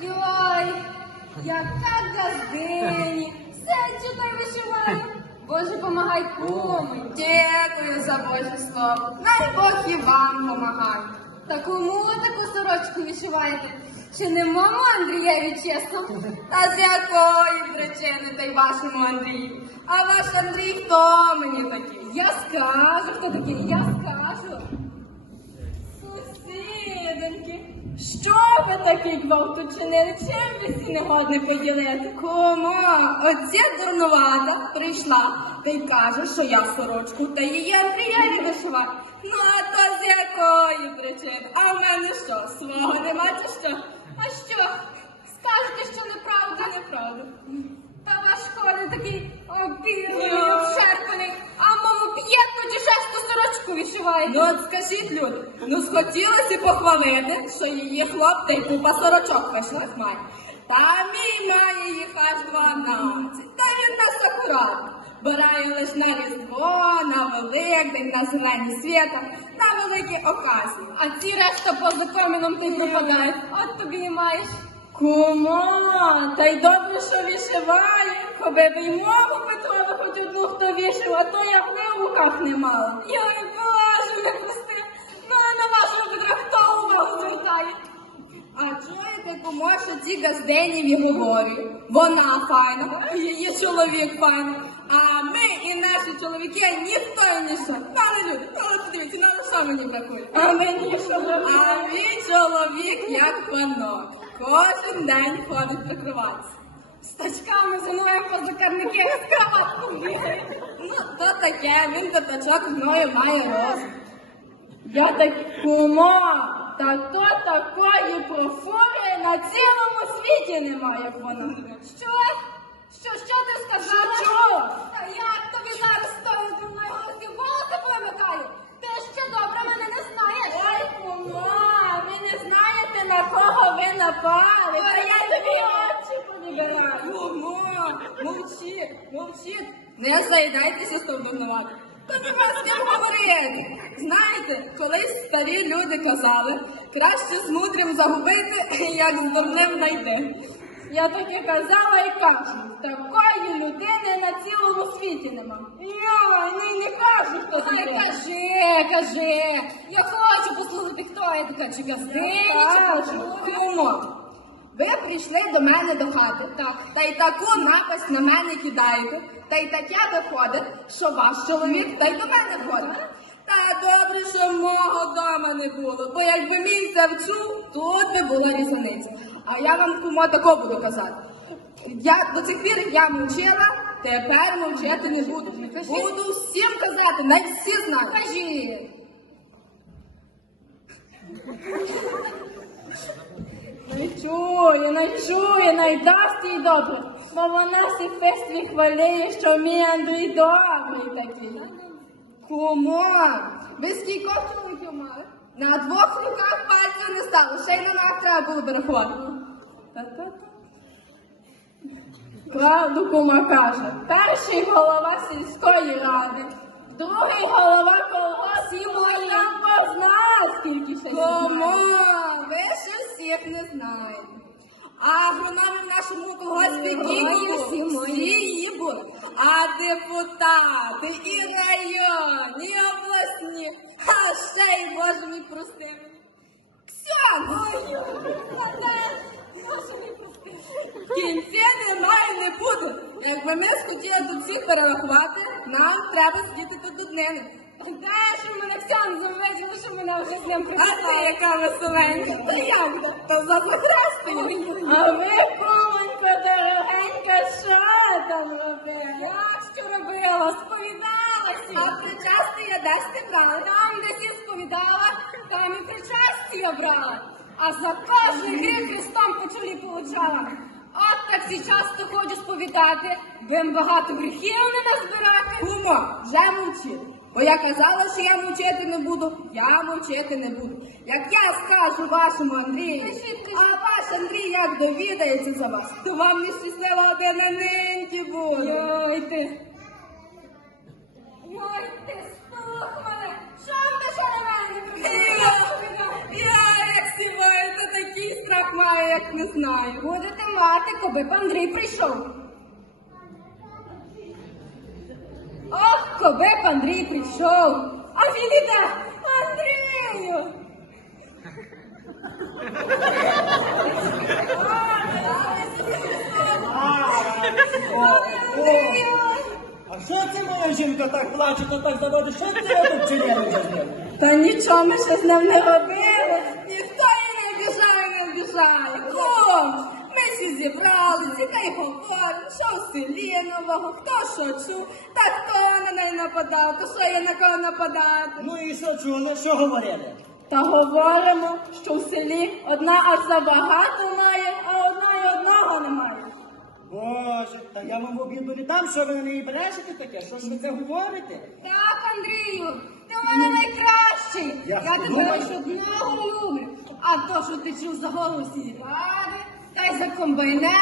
Йой, яка газдині! Все читай вишиваю. Боже, помагай кому. Дякую за Боже слово. Най Бог і вам помагає. Та кому таку сорочку вишиваєте? Чи не моєму Андрієві чесно? Та з якої причини та й вашому Андрію? А ваш Андрій хто мені такий? Я скажу, хто такий, я скажу. Сусіденьки, що ви такий гвалт учинили? Чим ви всі негодні поділити? Кому? Оця дурнувата прийшла та й каже, що я сорочку та її Андрієві вишиваю. Ну, а то з якої причини? А в мене що, свого нема чи що? А що? Скажете, що неправда, неправда. Та ваш Коля такий обірний, обшарпаний, а маму п'єтну чи шесту сорочку вишиває. Ну от скажіть, люди, ну схотілося похвалити, що її хлоп та й купа сорочок вишилих має. Та мій має їх аж дванадцять. Та він нас акуратно. Бирає лиш на Різдво, на Великдень, на зелені свята, великі оказії. А ці решта поза коміном ти пропадають. От тобі і маєш. Кума, та й добре, що вишиває, коби б й мову Петрову хоч одну хто вишив, а то я б не в руках не мала. Я не бачу, не простив. Ну а на вашого Петра хто увагу звертає? А чуєте, кому що ці газдені в Єговорі? Вона файна, її чоловік файний. А ми і наші чоловіки ніхто і ніщо. Пане люди, ну от дивіться, на що мені бракує? А мені що А мій чоловік як панок. Кожен день ходить прикриватися. З тачками за мною позакарники з кроватком бігає. Ну, то таке, він до тачок мною має розум. Я так кума, та то такої профури на цілому світі немає, як вона. Що? Що, що ти сказала? Що? Та як тобі зараз стою зі мною голоси волоси повимикаю? Ти ще добре мене не знаєш. Ой, кума, ви не знаєте, на кого ви напали. Та я тобі очі повибираю. Кума, мовчи, мовчи. Не заїдайтеся з тобою винувати. Та нема з ким говорити. Знаєте, колись старі люди казали, краще з мудрим загубити, як з дурним знайти. Я таки казала і кажу, такої людини на цілому світі нема. Йой, не, не кажу, хто це. Кажи, кажи. Я хочу послухати, хто я така, чи газдині, чи Кумо. Ви прийшли до мене до хати, так, та й таку напасть на мене кидаєте, та й таке виходить, що ваш чоловік та й до мене ходить. Та добре, що мого дома не було, бо якби мій це вчув, тут би була різаниця. А я вам кумо тако буду казати. Я до цих пір я мовчила, тепер мовчати не буду. Буду всім казати, навіть всі знають. Кажи. Не чує, не чує, не дасть їй добре, бо вона всі фестві хваліє, що мій Андрій добрий такий. Кому? Ви скільки чоловіків мали? На двох руках пальців не стало, ще й на нас треба було би рахувати. Правду кума каже, перший голова сільської ради, другий голова колгоспу, і я познав, скільки ще Кому? Ви ще всіх не знаєте. А агрономи в нашому колгоспі кілька всі її були. А депутати і районні, і обласні, а ще й Боже мій простив. Ксьон! В кінці немає, не буду. Якби ми схотіли тут всіх перерахувати, нам треба сидіти тут до днини. Де ж у мене Ксьон завезли, що мене вже з ним А ти яка веселенька. Та як? То за захрестою. А ви, кумонько, дорогенька, що там робила? Як що робила? Сповідалася. А причасти я десь ти брала? Там, десь я сповідала, там і причасті я брала. А за кожний гріх Христом по чолі получала. От так часто ходжу сповідати, бим багато гріхів не назбирати. Кумо, вже мовчи. Бо я казала, що я мовчати не буду, я мовчати не буду. Як я скажу вашому Андрію, а ваш Андрій як довідається за вас, то вам не щаслива одинаненьки буде. Йой ти. Йой ти, стух мене, чом ти ще на мене прийшла? Я як сіваю, то такий страх маю, як не знаю. Будете мати, коли б Андрій прийшов. Ох, коби б Андрій прийшов. А він іде. Андрію! А що це моя жінка так плаче, то так заводить? Що це тут чинили? Та нічого ми ще з ним не робили. Ніхто її не обіжає, не обіжає. Кум, ми всі зібралися, та й говоримо, що в селі нового, хто що чув, та хто на неї нападав, то що є на кого нападати. Ну і що чули, що говорили? Та говоримо, що в селі одна аж забагато має, а одна й одного немає. Боже, та я вам в обіду не дам, що ви на неї брешете таке? Що ж ви це говорите? Так, Андрію, ти в мене найкращий. Я Я тебе думаю. одного люблю. А то, що ти чув за голову сільради, та й за комбайнера.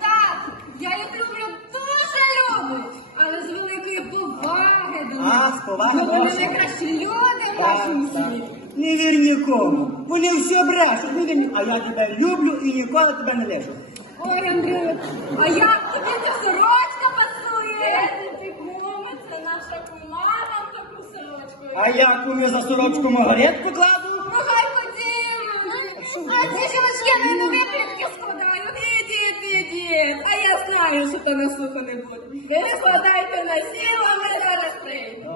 Так, я їх люблю, дуже люблю. Але з великої поваги до. А, з поваги Бо вони найкращі люди в нашому селі. Не вір нікому. Вони все брешуть, не вір ні- а я тебе люблю і ніколи тебе не лишу. Ой, Андрію, а як тобі ця сорочка пасує? Це наша кума нам таку сорочку. А я кумі за сорочку Магарет покладу? знаю, що то на слуха не буде. Ви не складайте на сіло, ми зараз прийдемо.